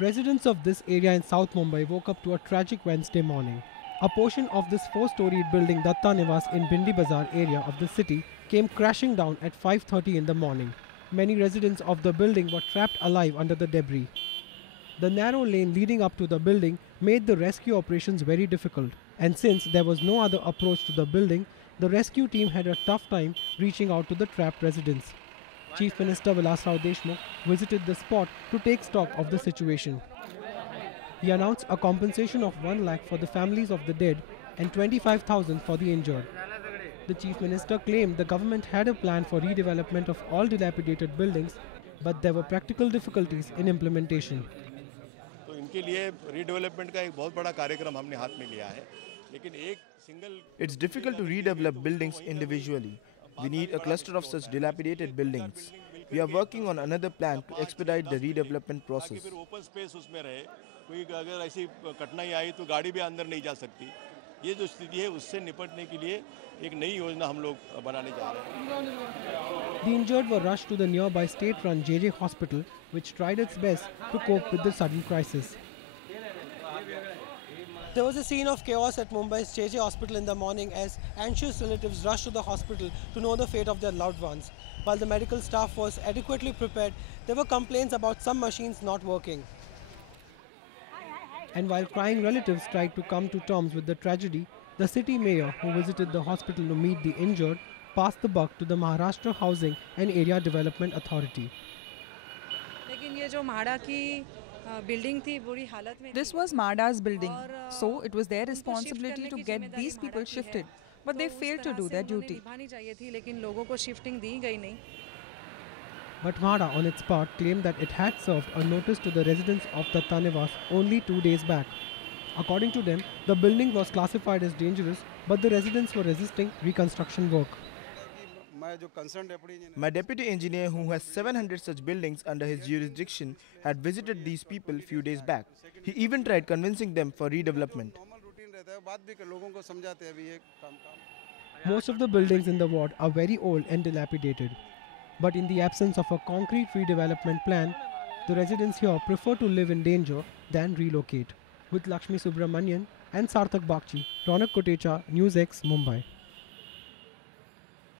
Residents of this area in South Mumbai woke up to a tragic Wednesday morning. A portion of this 4-storied building Datta Niwas in Bindi Bazar area of the city came crashing down at 5:30 in the morning. Many residents of the building were trapped alive under the debris. The narrow lane leading up to the building made the rescue operations very difficult, and since there was no other approach to the building, the rescue team had a tough time reaching out to the trapped residents. Chief Minister VILASRAO DESHMUKH visited the spot to take stock of the situation. He announced a compensation of 1 lakh for the families of the dead and 25,000 for the injured. The Chief Minister claimed the government had a plan for redevelopment of all dilapidated buildings, but there were practical difficulties in implementation. तो इनके लिए redevelopment का एक बहुत बड़ा कार्यक्रम हमने हाथ में लिया है, लेकिन एक single It's difficult to redevelop buildings individually. We need a cluster of such dilapidated buildings. We are working on another plan to expedite the redevelopment process. फिर ओपन स्पेस उसमें रहे, कोई अगर ऐसी कठिनाई आई तो गाड़ी भी अंदर नहीं जा सकती. ये जो स्थिति है उससे निपटने के लिए एक नई योजना हम लोग बनाने जा रहे हैं. The injured were rushed to the nearby state-run JJ hospital, which tried its best to cope with the sudden crisis. There was a scene of chaos at Mumbai's JJ hospital in the morning as anxious relatives rushed to the hospital to know the fate of their loved ones. While the medical staff was adequately prepared, there were complaints about some machines not working. And while crying relatives tried to come to terms with the tragedy, the city mayor, who visited the hospital to meet the injured, passed the buck to the Maharashtra Housing and Area Development Authority. This was MHADA's building, so it was their responsibility to get these people shifted, but they failed to do their duty. But MHADA on its part claimed that it had served a notice to the residents of Datta Niwas only 2 days back. According to them, the building was classified as dangerous, but the residents were resisting reconstruction work. My deputy engineer, who has 700 such buildings under his jurisdiction, had visited these people few days back. He even tried convincing them for redevelopment. Most of the buildings in the ward are very old and dilapidated. But in the absence of a concrete redevelopment plan, the residents here prefer to live in danger than relocate. With Lakshmi Subramanian and Sarthak Bakchi, Ronak, Kotecha, News X, Mumbai.